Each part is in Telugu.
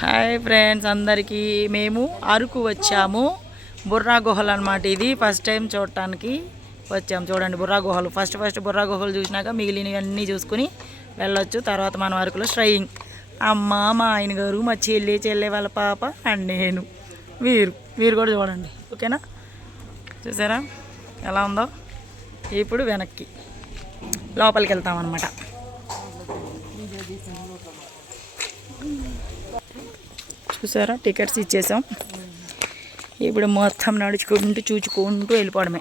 హాయ్ ఫ్రెండ్స్ అందరికీ. మేము అరకు వచ్చాము. బుర్రా గుహలు అనమాట ఇది. ఫస్ట్ టైం చూడటానికి వచ్చాము చూడండి బుర్రా గుహలు. ఫస్ట్ ఫస్ట్ బుర్రా గుహలు చూసినాక మిగిలినవన్నీ చూసుకుని వెళ్ళొచ్చు. తర్వాత మనం అరకులో స్ట్రయింగ్ అమ్మ మా ఆయన గారు మా చెల్లి చెల్లె వాళ్ళ పాప అండ్ నేను. వీరు. వీరు కూడా చూడండి. ఓకేనా? చూసారా? ఎలా ఉందో? ఇప్పుడు వెనక్కి. లోపలికి వెళ్తామన్నమాట చూసారా? టికెట్స్ ఇచ్చేసాం. ఇప్పుడు మొత్తం నడుచుకుంటూ చూచుకుంటూ వెళ్ళిపోవడమే.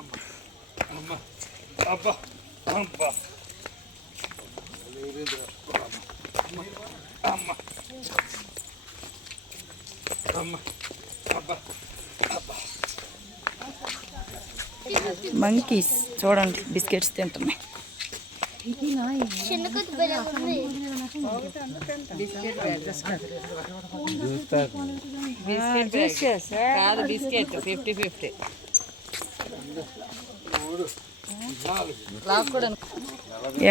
మంకీస్ చూడండి బిస్కెట్స్ తింటున్నాయి. కాదు బిస్కెట్ ఫిఫ్టీ ఫిఫ్టీ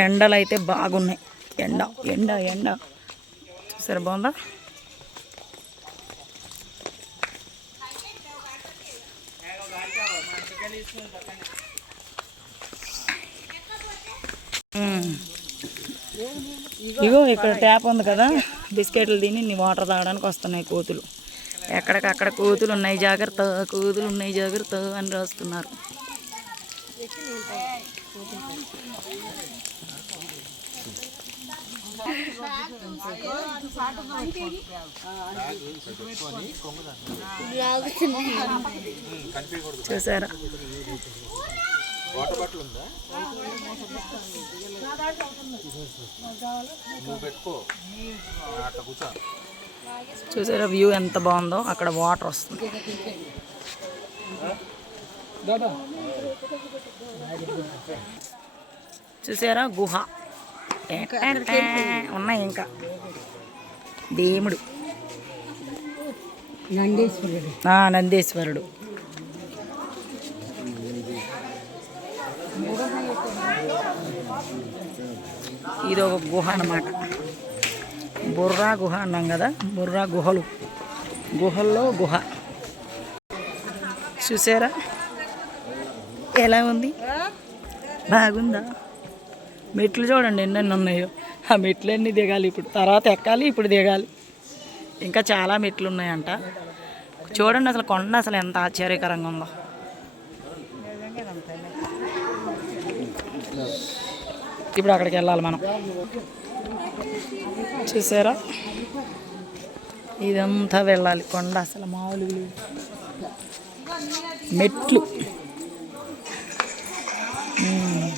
ఎండలు అయితే బాగున్నాయి ఎండ ఎండ ఎండ చూసారా బాగుందా మ్మ్. ఇగో ఇక్కడ ట్యాప్ ఉంది కదా బిస్కెట్లు తిని నీ వాటర్ తాగడానికి వస్తున్నాయి కోతులు. ఎక్కడికక్కడ కోతులు ఉన్నాయి జాగ్రత్త కోతులు ఉన్నాయి జాగ్రత్త అని రాస్తున్నారు. చూసారా? లాగుతుంది చూసారా చూసారా వ్యూ ఎంత బాగుందో? అక్కడ వాటర్ వస్తుంది. చూసారా గుహ? ఉన్నాయి ఇంకా. దేవుడు ఆ, నందీశ్వరుడు. ఇది ఒక గుహ అన్నమాట. బుర్రా గుహ అన్నాం కదా బుర్రా గుహలు. గుహల్లో గుహ. చూసారా? ఎలా ఉంది? బాగుందా? మెట్లు చూడండి ఎన్నెన్ని ఉన్నాయో. ఆ మెట్లు దిగాలి ఇప్పుడు. తర్వాత ఎక్కాలి ఇప్పుడు దిగాలి. ఇంకా చాలా మెట్లు ఉన్నాయంట. చూడండి అసలు కొండ అసలు ఎంత ఆశ్చర్యకరంగా ఉందో. ఇప్పుడు అక్కడికి వెళ్ళాలి మనం. చూసారా? ఇదంతా వెళ్ళాలి కొండ అసలు మామూలు మెట్లు. మ్మ్.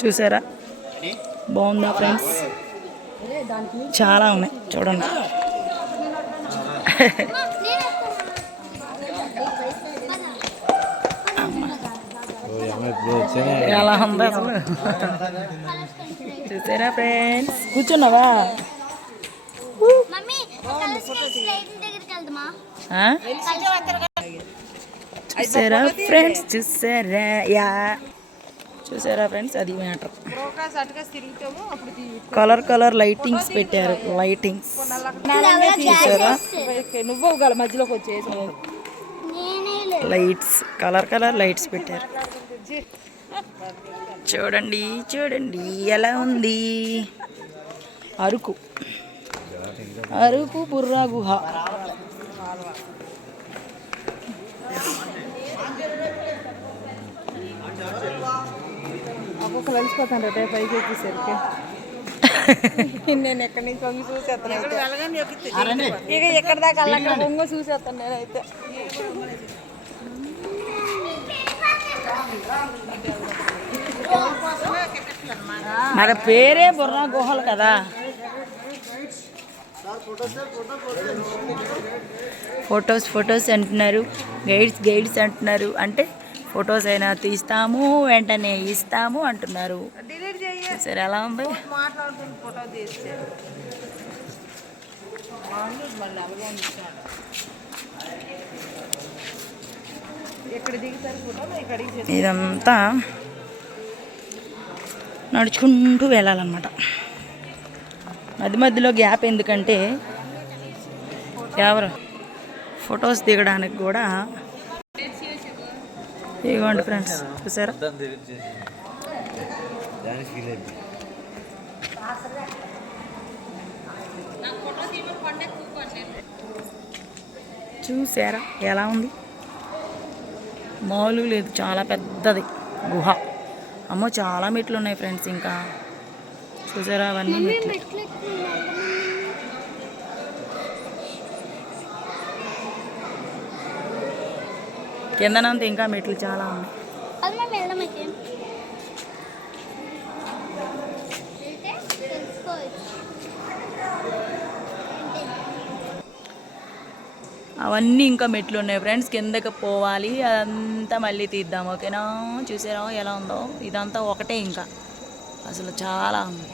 చూసారా? బాగుందా ఫ్రెండ్స్? చాలా ఉన్నాయి. చూడండి. ఎలా ఉందా అసలు? చూసారా ఫ్రెండ్స్? కూర్చున్నావా? చూసారా ఫ్రెండ్స్ చూసారా యా చూసారా ఫ్రెండ్స్ అది మ్యాటర్ ప్రోకాస్ అటుగా తిరుగుతాము అప్పుడు తీ- కలర్ కలర్ లైటింగ్స్ పెట్టారు లైటింగ్స్ చూసారా నువ్వు గల మధ్యలోకి వచ్చేసి లైట్స్ కలర్ కలర్ లైట్స్ పెట్టారు. చూడండి చూడండి ఎలా ఉంది? అరకు. అరకు బుర్రా గుహ. ఒక్కొక్క కలిసిపోతాను రేపు పైకి ఎక్కేసరికి. నేను ఎక్కడి నుంచి వంగి చూసేస్తాను ఇక ఎక్కడ దాకా అలా వంగ చూసేస్తాను నేనైతే. మరి పేరే బుర్రా గుహలు కదా. ఫొటోస్ ఫొటోస్ అంటున్నారు గైడ్స్ గైడ్స్ అంటున్నారు. అంటే ఫొటోస్ అయినా తీస్తాము వెంటనే ఇస్తాము అంటున్నారు. చూసారు ఎలా ఉంది? ఇదంతా నడుచుకుంటూ వెళ్ళాలన్నమాట. మధ్య మధ్యలో గ్యాప్ ఎందుకంటే ఎవరు? ఫొటోస్ దిగడానికి కూడా ఇదిగోండి ఫ్రెండ్స్ చూసారా? చూసారా? ఎలా ఉంది? మామూలుగా లేదు చాలా పెద్దది గుహ. అమ్మో చాలా మెట్లు ఉన్నాయి ఫ్రెండ్స్ ఇంకా. చూసారా అవన్నీ మెట్లు మెట్లు ఎక్కుతున్నాయి కిందనంతా ఇంకా మెట్లు చాలా ఉన్నాయి. అవన్నీ ఇంకా మెట్లు ఉన్నాయి ఫ్రెండ్స్ కిందకి పోవాలి. అదంతా మళ్ళీ తీద్దాం ఓకేనా? చూసారా ఎలా ఉందో? ఇదంతా ఒకటే ఇంకా. అసలు చాలా ఉంది.